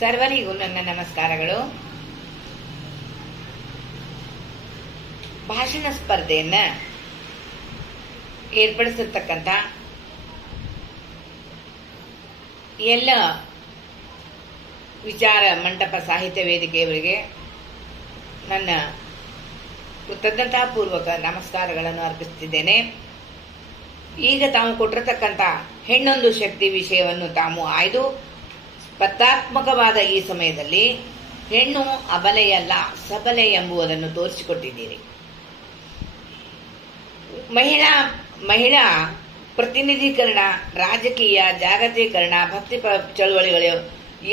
ಸರ್ವರಿಗೂ ನನ್ನ ನಮಸ್ಕಾರಗಳು. ಭಾಷಣ ಸ್ಪರ್ಧೆಯನ್ನ ಏರ್ಪಡಿಸಿರ್ತಕ್ಕಂಥ ಎಲ್ಲ ವಿಚಾರ ಮಂಟಪ ಸಾಹಿತ್ಯ ವೇದಿಕೆಯವರಿಗೆ ನನ್ನ ಕೃತಜ್ಞತಾಪೂರ್ವಕ ನಮಸ್ಕಾರಗಳನ್ನು ಅರ್ಪಿಸುತ್ತಿದ್ದೇನೆ. ಈಗ ತಾವು ಕೊಟ್ಟಿರತಕ್ಕಂಥ ಹೆಣ್ಣೊಂದು ಶಕ್ತಿ ವಿಷಯವನ್ನು ತಾವು ಆಯ್ದು ಸ್ಪರ್ಧಾತ್ಮಕವಾದ ಈ ಸಮಯದಲ್ಲಿ ಹೆಣ್ಣು ಅಬಲೆಯಲ್ಲ ಸಬಲೆ ಎಂಬುದನ್ನು ತೋರಿಸಿಕೊಟ್ಟಿದ್ದೀರಿ. ಮಹಿಳಾ ಪ್ರತಿನಿಧೀಕರಣ, ರಾಜಕೀಯ, ಜಾಗತೀಕರಣ, ಭಕ್ತಿ ಚಳುವಳಿಗಳು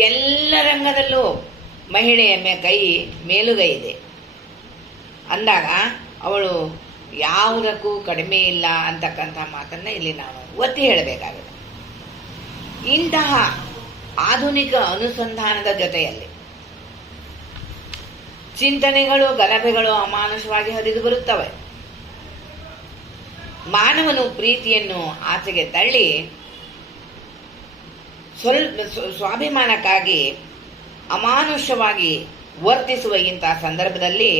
ಎಲ್ಲ ರಂಗದಲ್ಲೂ ಮಹಿಳೆಯ ಕೈ ಮೇಲುಗೈ ಇದೆ ಅಂದಾಗ ಅವಳು ಯಾವುದಕ್ಕೂ ಕಡಿಮೆ ಇಲ್ಲ ಅಂತಕ್ಕಂಥ ಮಾತನ್ನ ಇಲ್ಲಿ ನಾವು ಒತ್ತಿ ಹೇಳಬೇಕಾಗಿದೆ. ಇಂತಹ ಆಧುನಿಕ ಅನುಸಂಧಾನದ ಜೊತೆಯಲ್ಲಿ ಚಿಂತನೆಗಳು, ಗಲಭೆಗಳು ಅಮಾನುಷವಾಗಿ ಹರಿದು ಬರುತ್ತವೆ. ಮಾನವನು ಪ್ರೀತಿಯನ್ನು ಆಚೆಗೆ ತಳ್ಳಿ ಸ್ವಾಭಿಮಾನಕ್ಕಾಗಿ ಅಮಾನುಷವಾಗಿ ವರ್ತಿಸುವ ಇಂತಹ ಸಂದರ್ಭದಲ್ಲಿ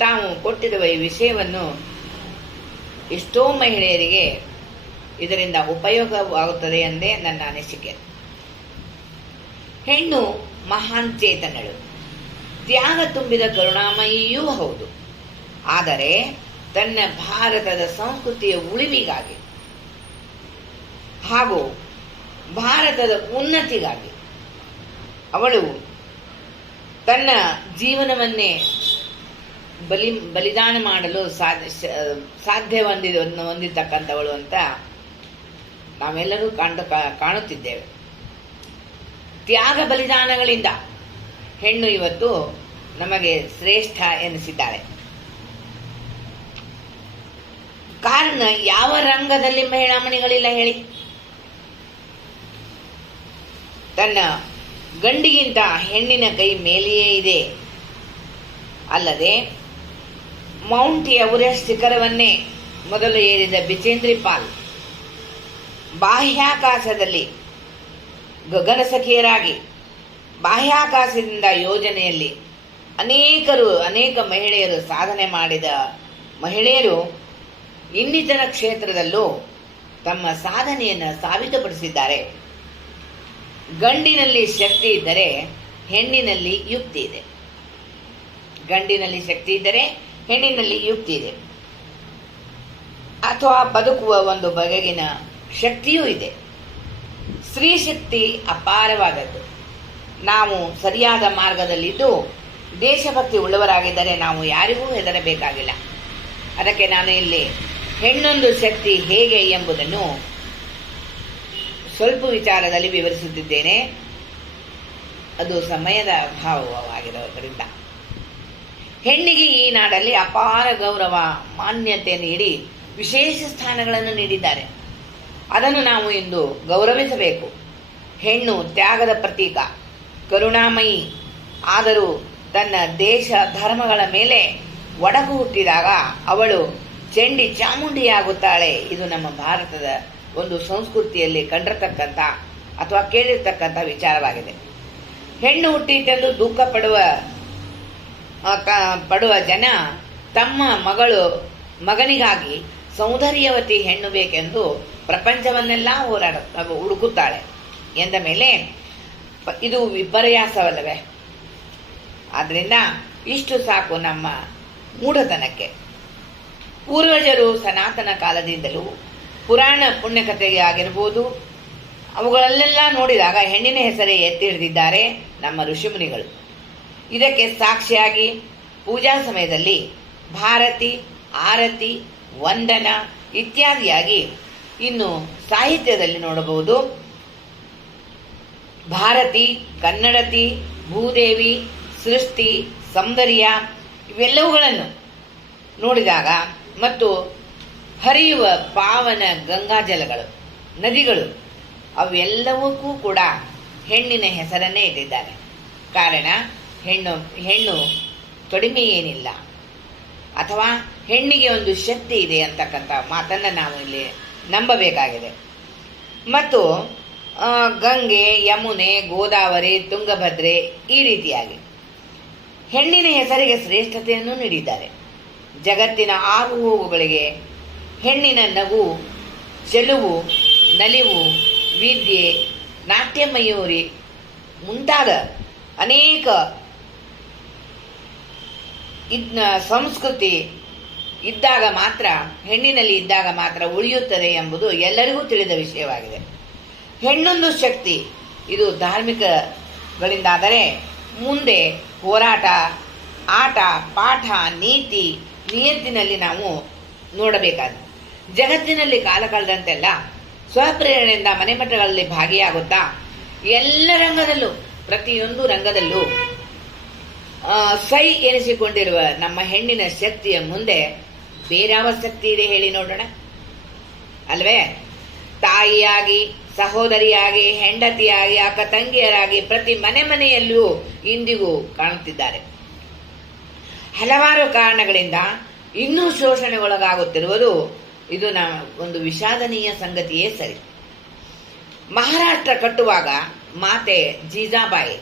ತಾವು ಕೊಟ್ಟಿರುವ ಈ ವಿಷಯವನ್ನು ಎಷ್ಟೋ ಮಹಿಳೆಯರಿಗೆ ಇದರಿಂದ ಉಪಯೋಗವಾಗುತ್ತದೆ ಎಂದೇ ನನ್ನ ಅನಿಸಿಕೆ. ಹೆಣ್ಣು ಮಹಾನ್ ಚೇತನಳು, ತ್ಯಾಗ ತುಂಬಿದ ಕರುಣಾಮಯಿಯೂ ಹೌದು. ಆದರೆ ತನ್ನ ಭಾರತದ ಸಂಸ್ಕೃತಿಯ ಉಳಿವಿಗಾಗಿ ಹಾಗೂ ಭಾರತದ ಉನ್ನತಿಗಾಗಿ ಅವಳು ತನ್ನ ಜೀವನವನ್ನೇ ಬಲಿದಾನ ಮಾಡಲು ಸಾಧ್ಯ ಹೊಂದಿರ್ತಕ್ಕಂಥವಳು ಅಂತ ನಾವೆಲ್ಲರೂ ಕಾಣುತ್ತಿದ್ದೇವೆ. ತ್ಯಾಗ ಬಲಿದಾನಗಳಿಂದ ಹೆಣ್ಣು ಇವತ್ತು ನಮಗೆ ಶ್ರೇಷ್ಠ ಎನಿಸಿದ್ದಾಳೆ. ಕಾರಣ ಯಾವ ರಂಗದಲ್ಲಿ ಮಹಿಳಾ ಮಣಿಗಳಿಲ್ಲ ಹೇಳಿ? ತನ್ನ ಗಂಡಿಗಿಂತ ಹೆಣ್ಣಿನ ಕೈ ಮೇಲೆಯೇ ಇದೆ. ಅಲ್ಲದೆ ಮೌಂಟ್ ಎವರೆಸ್ಟ್ ಶಿಖರವನ್ನೇ ಮೊದಲು ಏರಿದ ಬಿಚೇಂದ್ರಿ ಪಾಲ್ ಬಾಹ್ಯಾಕಾಶದಲ್ಲಿ ಗಗನಸಖಿಯರಾಗಿ ಬಾಹ್ಯಾಕಾಶದಿಂದ ಯೋಜನೆಯಲ್ಲಿ ಅನೇಕ ಮಹಿಳೆಯರು ಸಾಧನೆ ಮಾಡಿದ ಮಹಿಳೆಯರು ಇನ್ನಿತರ ಕ್ಷೇತ್ರದಲ್ಲೂ ತಮ್ಮ ಸಾಧನೆಯನ್ನು ಸಾಬೀತುಪಡಿಸಿದ್ದಾರೆ. ಗಂಡಿನಲ್ಲಿ ಶಕ್ತಿ ಇದ್ದರೆ ಹೆಣ್ಣಿನಲ್ಲಿ ಯುಕ್ತಿ ಇದೆ. ಗಂಡಿನಲ್ಲಿ ಶಕ್ತಿ ಇದ್ದರೆ ಹೆಣ್ಣಿನಲ್ಲಿ ಯುಕ್ತಿ ಇದೆ, ಅಥವಾ ಬದುಕುವ ಒಂದು ಬಗೆಗಿನ ಶಕ್ತಿಯೂ ಇದೆ. ಸ್ತ್ರೀ ಶಕ್ತಿ ಅಪಾರವಾದದ್ದು. ನಾವು ಸರಿಯಾದ ಮಾರ್ಗದಲ್ಲಿದ್ದು ದೇಶಭಕ್ತಿ ಉಳ್ಳವರಾಗಿದ್ದರೆ ನಾವು ಯಾರಿಗೂ ಹೆದರಬೇಕಾಗಿಲ್ಲ. ಅದಕ್ಕೆ ನಾನು ಇಲ್ಲಿ ಹೆಣ್ಣೊಂದು ಶಕ್ತಿ ಹೇಗೆ ಎಂಬುದನ್ನು ಸ್ವಲ್ಪ ವಿಚಾರದಲ್ಲಿ ವಿವರಿಸುತ್ತಿದ್ದೇನೆ. ಅದು ಸಮಯದ ಅಭಾವವಾಗಿರೋದರಿಂದ ಹೆಣ್ಣಿಗೆ ಈ ನಾಡಲ್ಲಿ ಅಪಾರ ಗೌರವ, ಮಾನ್ಯತೆ ನೀಡಿ ವಿಶೇಷ ಸ್ಥಾನಗಳನ್ನು ನೀಡಿದ್ದಾರೆ. ಅದನ್ನು ನಾವು ಇಂದು ಗೌರವಿಸಬೇಕು. ಹೆಣ್ಣು ತ್ಯಾಗದ ಪ್ರತೀಕ, ಕರುಣಾಮಯಿ. ಆದರೂ ತನ್ನ ದೇಶ ಧರ್ಮಗಳ ಮೇಲೆ ಒಡಕು ಹುಟ್ಟಿದಾಗ ಅವಳು ಚಂಡಿ ಚಾಮುಂಡಿಯಾಗುತ್ತಾಳೆ. ಇದು ನಮ್ಮ ಭಾರತದ ಒಂದು ಸಂಸ್ಕೃತಿಯಲ್ಲಿ ಕಂಡಿರ್ತಕ್ಕಂಥ ಅಥವಾ ಕೇಳಿರ್ತಕ್ಕಂಥ ವಿಚಾರವಾಗಿದೆ. ಹೆಣ್ಣು ಹುಟ್ಟಿತೆಂದು ದುಃಖ ಪಡುವ ಜನ ತಮ್ಮ ಮಗನಿಗಾಗಿ ಸೌಂದರ್ಯವತಿ ಹೆಣ್ಣು ಬೇಕೆಂದು ಪ್ರಪಂಚವನ್ನೆಲ್ಲ ಹುಡುಕುತ್ತಾಳೆ ಎಂದ ಮೇಲೆ ಇದು ವಿಪರ್ಯಾಸವಲ್ಲವೇ? ಆದ್ರಿಂದ ಇಷ್ಟು ಸಾಕು ನಮ್ಮ ಮೂಢತನಕ್ಕೆ. ಪೂರ್ವಜರು ಸನಾತನ ಕಾಲದಿಂದಲೂ ಪುರಾಣ ಪುಣ್ಯಕಥೆಗೆ ಆಗಿರ್ಬೋದು ಅವುಗಳಲ್ಲೆಲ್ಲ ನೋಡಿದಾಗ ಹೆಣ್ಣಿನ ಹೆಸರೇ ಎತ್ತಿ ಹಿಡಿದಿದ್ದಾರೆ ನಮ್ಮ ಋಷಿಮುನಿಗಳು. ಇದಕ್ಕೆ ಸಾಕ್ಷಿಯಾಗಿ ಪೂಜಾ ಸಮಯದಲ್ಲಿ ಭಾರತಿ, ಆರತಿ, ವಂದನ ಇತ್ಯಾದಿಯಾಗಿ ಇನ್ನು ಸಾಹಿತ್ಯದಲ್ಲಿ ನೋಡಬಹುದು. ಭಾರತಿ, ಕನ್ನಡತಿ, ಭೂದೇವಿ, ಸೃಷ್ಟಿ, ಸೌಂದರ್ಯ ಇವೆಲ್ಲವುಗಳನ್ನು ನೋಡಿದಾಗ ಮತ್ತು ಹರಿಯುವ ಪಾವನ ಗಂಗಾಜಲಗಳು, ನದಿಗಳು ಅವೆಲ್ಲವಕ್ಕೂ ಕೂಡ ಹೆಣ್ಣಿನ ಹೆಸರನ್ನೇ ಇಟ್ಟಿದ್ದಾರೆ. ಕಾರಣ ಹೆಣ್ಣು ಕಡಿಮೆ ಏನಿಲ್ಲ, ಅಥವಾ ಹೆಣ್ಣಿಗೆ ಒಂದು ಶಕ್ತಿ ಇದೆ ಅಂತಕ್ಕಂಥ ಮಾತನ್ನು ನಾವು ಇಲ್ಲಿ ನಂಬಬೇಕಾಗಿದೆ. ಮತ್ತು ಗಂಗೆ, ಯಮುನೆ, ಗೋದಾವರಿ, ತುಂಗಭದ್ರೆ ಈ ರೀತಿಯಾಗಿ ಹೆಣ್ಣಿನ ಹೆಸರಿಗೆ ಶ್ರೇಷ್ಠತೆಯನ್ನು ನೀಡಿದ್ದಾರೆ. ಜಗತ್ತಿನ ಆಗು ಹೋಗುಗಳಿಗೆ ಹೆಣ್ಣಿನ ನಗು, ಚೆಲುವು, ನಲಿವು, ವಿದ್ಯೆ, ನಾಟ್ಯಮಯೂರಿ ಮುಂತಾದ ಅನೇಕ ಸಂಸ್ಕೃತಿ ಇದ್ದಾಗ ಮಾತ್ರ, ಹೆಣ್ಣಿನಲ್ಲಿ ಇದ್ದಾಗ ಮಾತ್ರ ಉಳಿಯುತ್ತದೆ ಎಂಬುದು ಎಲ್ಲರಿಗೂ ತಿಳಿದ ವಿಷಯವಾಗಿದೆ. ಹೆಣ್ಣೊಂದು ಶಕ್ತಿ, ಇದು ಧಾರ್ಮಿಕಗಳಿಂದಾದರೆ ಮುಂದೆ ಹೋರಾಟ, ಆಟ, ಪಾಠ, ನೀತಿ, ನಿಯತ್ತಿನಲ್ಲಿ ನಾವು ನೋಡಬೇಕಾದ. ಜಗತ್ತಿನಲ್ಲಿ ಕಾಲ ಕಳೆದಂತೆಲ್ಲ ಸ್ವಪ್ರೇರಣೆಯಿಂದ ಮನೆಮಠಗಳಲ್ಲಿ ಭಾಗಿಯಾಗುತ್ತಾ ಎಲ್ಲ ರಂಗದಲ್ಲೂ, ಪ್ರತಿಯೊಂದು ರಂಗದಲ್ಲೂ ಸೈ ಎನಿಸಿಕೊಂಡಿರುವ ನಮ್ಮ ಹೆಣ್ಣಿನ ಶಕ್ತಿಯ ಮುಂದೆ ಬೇರಾವ ಶಕ್ತಿ ಇದೆ ಹೇಳಿ ನೋಡೋಣ, ಅಲ್ವೇ? ತಾಯಿಯಾಗಿ, ಸಹೋದರಿಯಾಗಿ, ಹೆಂಡತಿಯಾಗಿ, ಅಕ್ಕ ತಂಗಿಯರಾಗಿ ಪ್ರತಿ ಮನೆಯಲ್ಲೂ ಇಂದಿಗೂ ಕಾಣುತ್ತಿದ್ದಾರೆ. ಹಲವಾರು ಕಾರಣಗಳಿಂದ ಇನ್ನೂ ಶೋಷಣೆಗೊಳಗಾಗುತ್ತಿರುವುದು ಇದು ಒಂದು ವಿಷಾದನೀಯ ಸಂಗತಿಯೇ ಸರಿ. ಮಹಾರಾಷ್ಟ್ರ ಕಟ್ಟುವಾಗ ಮಾತೆ ಜೀಜಾಬಾಯಿ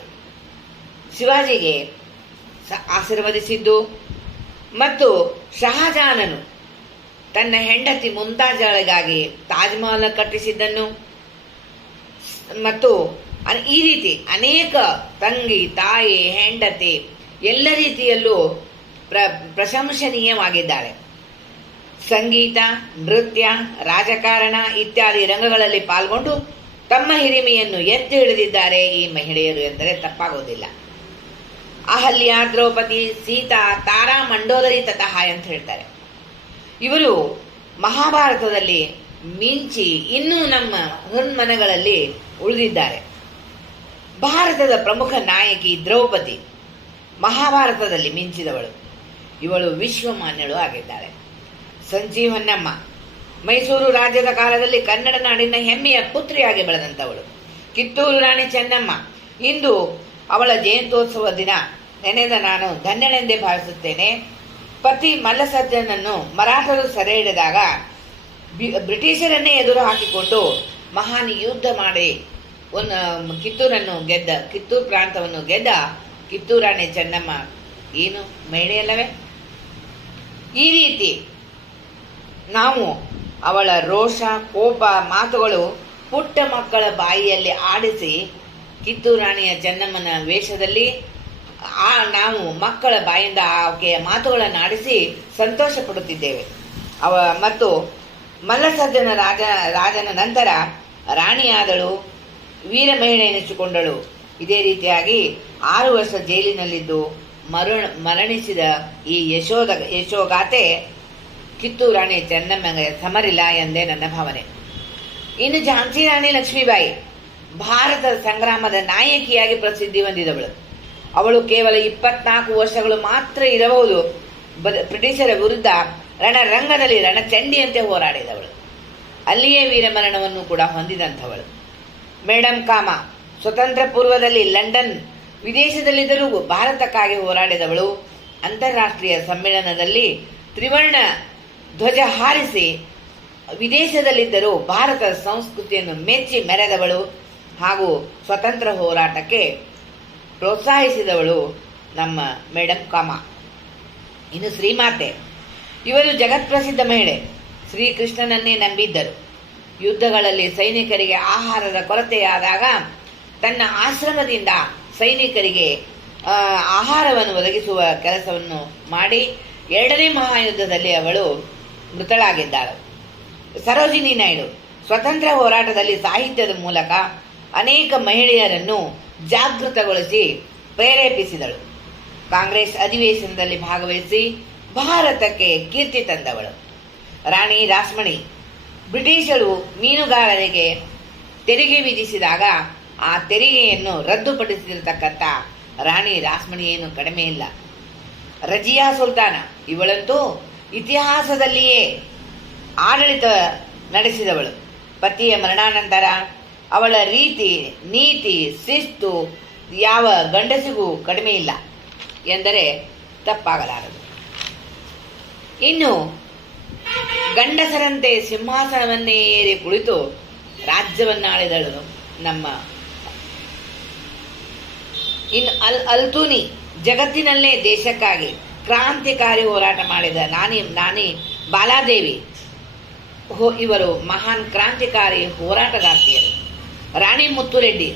ಶಿವಾಜಿಗೆ ಆಶೀರ್ವದಿಸಿದ್ದು ಮತ್ತು ಶಹಜಾನನು ತನ್ನ ಹೆಂಡತಿ ಮುಮ್ತಾಜಳಿಗಾಗಿ ತಾಜ್ ಮಹಲ್ ಕಟ್ಟಿಸಿದ್ದನ್ನು ಮತ್ತು ಈ ರೀತಿ ಅನೇಕ ತಂಗಿ, ತಾಯಿ, ಹೆಂಡತಿ ಎಲ್ಲ ರೀತಿಯಲ್ಲೂ ಪ್ರಶಂಸನೀಯವಾಗಿದ್ದಾಳೆ. ಸಂಗೀತ, ನೃತ್ಯ, ರಾಜಕಾರಣ ಇತ್ಯಾದಿ ರಂಗಗಳಲ್ಲಿ ಪಾಲ್ಗೊಂಡು ತಮ್ಮ ಹಿರಿಮೆಯನ್ನು ಎತ್ತಿ ಹಿಡಿದಿದ್ದಾರೆ ಈ ಮಹಿಳೆಯರು ಎಂದರೆ ತಪ್ಪಾಗೋದಿಲ್ಲ. ಅಹಲ್ಯ, ದ್ರೌಪದಿ, ಸೀತಾ, ತಾರಾ ಮಂಡೋದರಿ ತತಃ ಅಂತ ಹೇಳ್ತಾರೆ. ಇವರು ಮಹಾಭಾರತದಲ್ಲಿ ಮಿಂಚಿ ಇನ್ನೂ ನಮ್ಮ ಹೃನ್ಮನಗಳಲ್ಲಿ ಉಳಿದಿದ್ದಾರೆ. ಭಾರತದ ಪ್ರಮುಖ ನಾಯಕಿ ದ್ರೌಪದಿ ಮಹಾಭಾರತದಲ್ಲಿ ಮಿಂಚಿದವಳು. ಇವಳು ವಿಶ್ವಮಾನ್ಯಳು ಆಗಿದ್ದಾಳೆ. ಸಂಜೀವನ್ನಮ್ಮ ಮೈಸೂರು ರಾಜ್ಯದ ಕಾಲದಲ್ಲಿ ಕನ್ನಡ ನಾಡಿನ ಹೆಮ್ಮೆಯ ಪುತ್ರಿಯಾಗಿ ಬೆಳೆದಂಥವಳು. ಕಿತ್ತೂರು ರಾಣಿ ಚೆನ್ನಮ್ಮ ಇಂದು ಅವಳ ಜಯಂತ್ಯೋತ್ಸವ ದಿನ ನೆನೆದ ನಾನು ಧನ್ಯನೆಂದೇ ಭಾವಿಸುತ್ತೇನೆ. ಪತಿ ಮಲ್ಲಸಜ್ಜನನ್ನು ಮರಾಠರು ಸೆರೆ ಹಿಡಿದಾಗ ಬ್ರಿಟಿಷರನ್ನೇ ಎದುರು ಹಾಕಿಕೊಂಡು ಮಹಾನ್ ಯುದ್ಧ ಮಾಡಿ ಕಿತ್ತೂರು ಪ್ರಾಂತವನ್ನು ಗೆದ್ದ ಕಿತ್ತೂರು ರಾಣಿ ಚೆನ್ನಮ್ಮ ಏನು ಮಹಿಳೆಯಲ್ಲವೇ? ಈ ರೀತಿ ನಾವು ಅವಳ ರೋಷ, ಕೋಪ ಮಾತುಗಳು ಪುಟ್ಟ ಮಕ್ಕಳ ಬಾಯಿಯಲ್ಲಿ ಆಡಿಸಿ ಕಿತ್ತೂರು ರಾಣಿಯ ಚೆನ್ನಮ್ಮನ ವೇಷದಲ್ಲಿ ನಾವು ಮಕ್ಕಳ ಬಾಯಿಂದ ಆಕೆಯ ಮಾತುಗಳನ್ನು ಆಡಿಸಿ ಸಂತೋಷ ಪಡುತ್ತಿದ್ದೇವೆ. ಮತ್ತು ಮಲ್ಲಸಜ್ಜನ ರಾಜನ ನಂತರ ರಾಣಿಯಾದಳು, ವೀರ ಮಹಿಳೆ ಎನಿಸಿಕೊಂಡಳು. ಇದೇ ರೀತಿಯಾಗಿ 6 ವರ್ಷ ಜೈಲಿನಲ್ಲಿದ್ದು ಮರಣಿಸಿದ ಈ ಯಶೋಗಾಥೆ ಕಿತ್ತೂರು ರಾಣಿ ಚೆನ್ನಮ್ಮಗೆ ಸಮರಿಲ್ಲ ಎಂದೇ ನನ್ನ ಭಾವನೆ. ಇನ್ನು ಝಾನ್ಸಿ ರಾಣಿ ಲಕ್ಷ್ಮೀಬಾಯಿ ಭಾರತದ ಸಂಗ್ರಾಮದ ನಾಯಕಿಯಾಗಿ ಪ್ರಸಿದ್ಧಿ ಹೊಂದಿದವಳು. ಅವಳು ಕೇವಲ 24 ವರ್ಷಗಳು ಮಾತ್ರ ಇರಬಹುದು. ಬ್ರಿಟಿಷರ ವಿರುದ್ಧ ರಣರಂಗದಲ್ಲಿ ರಣಚಂಡಿಯಂತೆ ಹೋರಾಡಿದವಳು. ಅಲ್ಲಿಯೇ ವೀರಮರಣವನ್ನು ಕೂಡ ಹೊಂದಿದಂಥವಳು. ಮೇಡಮ್ ಕಾಮಾ ಸ್ವತಂತ್ರ ಪೂರ್ವದಲ್ಲಿ ಲಂಡನ್ ವಿದೇಶದಲ್ಲಿದ್ದರೂ ಭಾರತಕ್ಕಾಗಿ ಹೋರಾಡಿದವಳು. ಅಂತಾರಾಷ್ಟ್ರೀಯ ಸಮ್ಮೇಳನದಲ್ಲಿ ತ್ರಿವರ್ಣ ಧ್ವಜ ಹಾರಿಸಿ ವಿದೇಶದಲ್ಲಿದ್ದರೂ ಭಾರತದ ಸಂಸ್ಕೃತಿಯನ್ನು ಮೆಚ್ಚಿ ಮೆರೆದವಳು ಹಾಗೂ ಸ್ವತಂತ್ರ ಹೋರಾಟಕ್ಕೆ ಪ್ರೋತ್ಸಾಹಿಸಿದವಳು ನಮ್ಮ ಮೇಡಮ್ ಕಾಮಾ. ಇನ್ನು ಶ್ರೀಮಾತೆ, ಇವರು ಜಗತ್ಪ್ರಸಿದ್ಧ ಮಹಿಳೆ. ಶ್ರೀಕೃಷ್ಣನನ್ನೇ ನಂಬಿದ್ದರು. ಯುದ್ಧಗಳಲ್ಲಿ ಸೈನಿಕರಿಗೆ ಆಹಾರದ ಕೊರತೆಯಾದಾಗ ತನ್ನ ಆಶ್ರಮದಿಂದ ಸೈನಿಕರಿಗೆ ಆಹಾರವನ್ನು ಒದಗಿಸುವ ಕೆಲಸವನ್ನು ಮಾಡಿ 2ನೇ ಮಹಾಯುದ್ಧದಲ್ಲಿ ಅವಳು ಮೃತಳಾಗಿದ್ದಾಳೆ. ಸರೋಜಿನಿ ನಾಯ್ಡು ಸ್ವತಂತ್ರ ಹೋರಾಟದಲ್ಲಿ ಸಾಹಿತ್ಯದ ಮೂಲಕ ಅನೇಕ ಮಹಿಳೆಯರನ್ನು ಜಾಗೃತಗೊಳಿಸಿ ಪ್ರೇರೇಪಿಸಿದಳು. ಕಾಂಗ್ರೆಸ್ ಅಧಿವೇಶನದಲ್ಲಿ ಭಾಗವಹಿಸಿ ಭಾರತಕ್ಕೆ ಕೀರ್ತಿ ತಂದವಳು. ರಾಣಿ ರಾಸ್ಮಣಿ ಬ್ರಿಟಿಷರು ಮೀನುಗಾರರಿಗೆ ತೆರಿಗೆ ವಿಧಿಸಿದಾಗ ಆ ತೆರಿಗೆಯನ್ನು ರದ್ದುಪಡಿಸಿರತಕ್ಕಂಥ ರಾಣಿ ರಾಸ್ಮಣಿ ಏನು ಕಡಿಮೆ ಇಲ್ಲ. ರಜಿಯಾ ಸುಲ್ತಾನ ಇವಳಂತೂ ಇತಿಹಾಸದಲ್ಲಿಯೇ ಆಡಳಿತ ನಡೆಸಿದವಳು. ಪತಿಯ ಮರಣಾನಂತರ ಅವಳ ರೀತಿ, ನೀತಿ, ಶಿಸ್ತು ಯಾವ ಗಂಡಸಿಗೂ ಕಡಿಮೆ ಇಲ್ಲ ಎಂದರೆ ತಪ್ಪಾಗಲಾರದು. ಇನ್ನು ಗಂಡಸರಂತೆ ಸಿಂಹಾಸನವನ್ನೇ ಏರಿ ಕುಳಿತು ರಾಜ್ಯವನ್ನಾಳಿದಳು ನಮ್ಮ ಇನ್ನು ಅಲ್ತೂನಿ ಜಗತ್ತಿನಲ್ಲೇ ದೇಶಕ್ಕಾಗಿ ಕ್ರಾಂತಿಕಾರಿ ಹೋರಾಟ ಮಾಡಿದ ನಾನಿ ಬಾಲಾದೇವಿ ಇವರು ಮಹಾನ್ ಕ್ರಾಂತಿಕಾರಿ ಹೋರಾಟಗಾರ್ತಿಯರು. ರಾಣಿ ಮುತ್ತುರೆಡ್ಡಿ,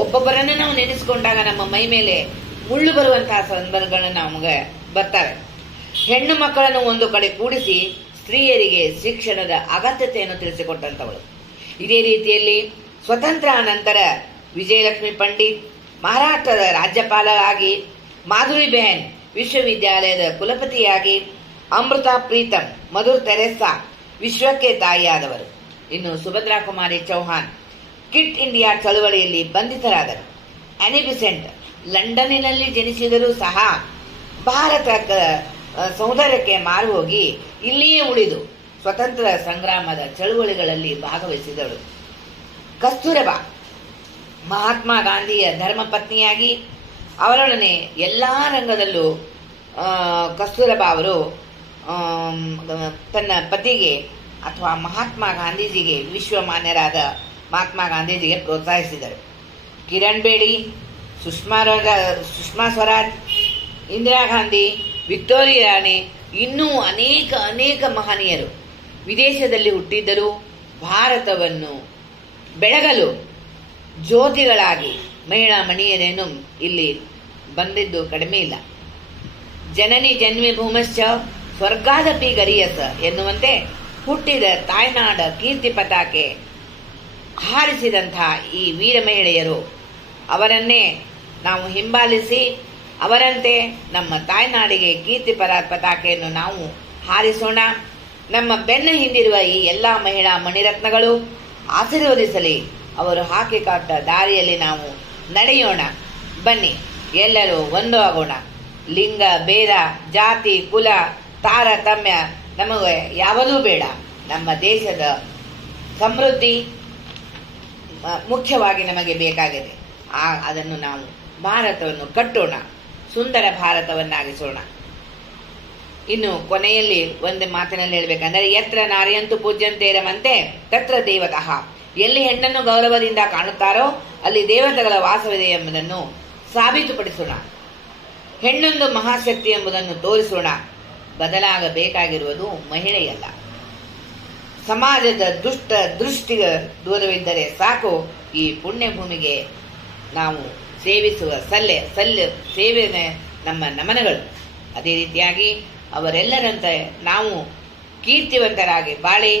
ಒಬ್ಬೊಬ್ಬರನ್ನು ನಾವು ನೆನೆಸ್ಕೊಂಡಾಗ ನಮ್ಮ ಮೈ ಮೇಲೆ ಮುಳ್ಳು ಬರುವಂತಹ ಸಂದರ್ಭಗಳು ನಮಗೆ ಬರ್ತವೆ. ಹೆಣ್ಣು ಮಕ್ಕಳನ್ನು ಒಂದು ಕಡೆ ಕೂಡಿಸಿ ಸ್ತ್ರೀಯರಿಗೆ ಶಿಕ್ಷಣದ ಅಗತ್ಯತೆಯನ್ನು ತಿಳಿಸಿಕೊಟ್ಟಂಥವಳು. ಇದೇ ರೀತಿಯಲ್ಲಿ ಸ್ವತಂತ್ರ ನಂತರ ವಿಜಯಲಕ್ಷ್ಮಿ ಪಂಡಿತ್ ಮಹಾರಾಷ್ಟ್ರದ ರಾಜ್ಯಪಾಲರಾಗಿ, ಮಾಧುರಿ ಬೆಹನ್ ವಿಶ್ವವಿದ್ಯಾಲಯದ ಕುಲಪತಿಯಾಗಿ, ಅಮೃತಾ ಪ್ರೀತಮ್ ಮಧುರ್ ತೆರೆಸಾ ವಿಶ್ವಕ್ಕೆ ತಾಯಿಯಾದವರು. ಇನ್ನು ಸುಭದ್ರಾ ಕುಮಾರಿ ಚೌಹಾಣ್ ಕಿಟ್ ಇಂಡಿಯಾ ಚಳವಳಿಯಲ್ಲಿ ಬಂಧಿತರಾದರು. ಆನಿ ಬಿಸೆಂಟ್ ಲಂಡನ್ನಿನಲ್ಲಿ ಜನಿಸಿದರೂ ಸಹ ಭಾರತ ಸೌಂದರ್ಯಕ್ಕೆ ಮಾರು ಹೋಗಿ ಇಲ್ಲಿಯೇ ಉಳಿದು ಸ್ವತಂತ್ರ ಸಂಗ್ರಾಮದ ಚಳುವಳಿಗಳಲ್ಲಿ ಭಾಗವಹಿಸಿದಳು. ಕಸ್ತೂರಬಾ ಮಹಾತ್ಮ ಗಾಂಧಿಯ ಧರ್ಮಪತ್ನಿಯಾಗಿ ಅವರೊಡನೆ ಎಲ್ಲ ರಂಗದಲ್ಲೂ ಕಸ್ತೂರಬಾ ಅವರು ತನ್ನ ಪತಿಗೆ ಅಥವಾ ಮಹಾತ್ಮ ಗಾಂಧೀಜಿಗೆ ವಿಶ್ವಮಾನ್ಯರಾದ ಮಹಾತ್ಮ ಗಾಂಧೀಜಿಗೆ ಪ್ರೋತ್ಸಾಹಿಸಿದರು. ಕಿರಣ್ ಬೇಡಿ, ಸುಷ್ಮಾ ಸ್ವರಾಜ್, ಇಂದಿರಾ ಗಾಂಧಿ, ವಿಕ್ಟೋರಿಯಾ ರಾಣಿ, ಇನ್ನೂ ಅನೇಕ ಮಹನೀಯರು ವಿದೇಶದಲ್ಲಿ ಹುಟ್ಟಿದ್ದರೂ ಭಾರತವನ್ನು ಬೆಳಗಲು ಜ್ಯೋತಿಗಳಾಗಿ ಮಹಿಳಾ ಮಣಿಯರೇನು ಇಲ್ಲಿ ಬಂದಿದ್ದು ಕಡಿಮೆ ಇಲ್ಲ. ಜನನಿ ಜನ್ಮಿ ಭೂಮಶ್ಚ ಸ್ವರ್ಗಾದಪಿ ಗರಿಯಸ ಎನ್ನುವಂತೆ ಹುಟ್ಟಿದ ತಾಯ್ನಾಡ ಕೀರ್ತಿ ಪತಾಕೆ ಹಾರಿಸಿದಂತಹ ಈ ವೀರ ಮಹಿಳೆಯರು, ಅವರನ್ನೇ ನಾವು ಹಿಂಬಾಲಿಸಿ ಅವರಂತೆ ನಮ್ಮ ತಾಯ್ನಾಡಿಗೆ ಕೀರ್ತಿ ಪತಾಕೆಯನ್ನು ನಾವು ಹಾರಿಸೋಣ. ನಮ್ಮ ಬೆನ್ನ ಹಿಂದಿರುವ ಈ ಎಲ್ಲ ಮಹಿಳಾ ಮಣಿರತ್ನಗಳು ಆಶೀರ್ವದಿಸಲಿ. ಅವರು ಹಾಕಿಕೊಟ್ಟ ದಾರಿಯಲ್ಲಿ ನಾವು ನಡೆಯೋಣ. ಬನ್ನಿ, ಎಲ್ಲರೂ ಒಂದು ಆಗೋಣ. ಲಿಂಗ ಭೇದ, ಜಾತಿ, ಕುಲ, ತಾರತಮ್ಯ ನಮಗೆ ಯಾವುದೂ ಬೇಡ. ನಮ್ಮ ದೇಶದ ಸಮೃದ್ಧಿ ಮುಖ್ಯವಾಗಿ ನಮಗೆ ಬೇಕಾಗಿದೆ. ಅದನ್ನು ನಾವು ಭಾರತವನ್ನು ಕಟ್ಟೋಣ, ಸುಂದರ ಭಾರತವನ್ನಾಗಿಸೋಣ. ಇನ್ನು ಕೊನೆಯಲ್ಲಿ ಒಂದು ಮಾತಿನಲ್ಲಿ ಹೇಳಬೇಕಂದರೆ, ಯತ್ರ ನಾರ್ಯಂತು ಪೂಜ್ಯಂತೆ ರಮಂತೆ ತತ್ರ ದೇವತಃ. ಎಲ್ಲಿ ಹೆಣ್ಣನ್ನು ಗೌರವದಿಂದ ಕಾಣುತ್ತಾರೋ ಅಲ್ಲಿ ದೇವತೆಗಳ ವಾಸವಿದೆ ಎಂಬುದನ್ನು ಸಾಬೀತುಪಡಿಸೋಣ. ಹೆಣ್ಣೊಂದು ಮಹಾಶಕ್ತಿ ಎಂಬುದನ್ನು ತೋರಿಸೋಣ. ಬದಲಾಗಬೇಕಾಗಿರುವುದು ಮಹಿಳೆಯಲ್ಲ, ಸಮಾಜದ ದುಷ್ಟ ದೃಷ್ಟಿಗೆ ದೂರವಿದ್ದರೆ ಸಾಕು. ಈ ಪುಣ್ಯ ಭೂಮಿಗೆ ನಾವು ಸೇವಿಸುವ ಸೇವೆ ನಮ್ಮ ನಮನಗಳು. ಅದೇ ರೀತಿಯಾಗಿ ಅವರೆಲ್ಲರಂತೆ ನಾವು ಕೀರ್ತಿವಂತರಾಗಿ ಬಾಳಿ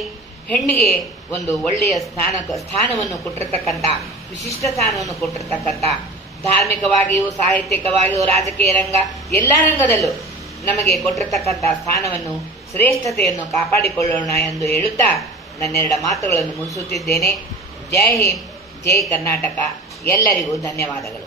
ಹೆಣ್ಣಿಗೆ ಒಂದು ಒಳ್ಳೆಯ ಸ್ಥಾನವನ್ನು ಕೊಟ್ಟಿರ್ತಕ್ಕಂಥ, ವಿಶಿಷ್ಟ ಸ್ಥಾನವನ್ನು ಕೊಟ್ಟಿರ್ತಕ್ಕಂಥ, ಧಾರ್ಮಿಕವಾಗಿಯೂ ಸಾಹಿತ್ಯಿಕವಾಗಿಯೂ ರಾಜಕೀಯ ರಂಗ ಎಲ್ಲ ರಂಗದಲ್ಲೂ ನಮಗೆ ಕೊಟ್ಟಿರ್ತಕ್ಕಂಥ ಸ್ಥಾನವನ್ನು, ಶ್ರೇಷ್ಠತೆಯನ್ನು ಕಾಪಾಡಿಕೊಳ್ಳೋಣ ಎಂದು ಹೇಳುತ್ತಾ ನನ್ನೆರಡು ಮಾತುಗಳನ್ನು ಮುಗಿಸುತ್ತಿದ್ದೇನೆ. ಜೈ ಹಿಂದ್, ಜೈ ಕರ್ನಾಟಕ. ಎಲ್ಲರಿಗೂ ಧನ್ಯವಾದಗಳು.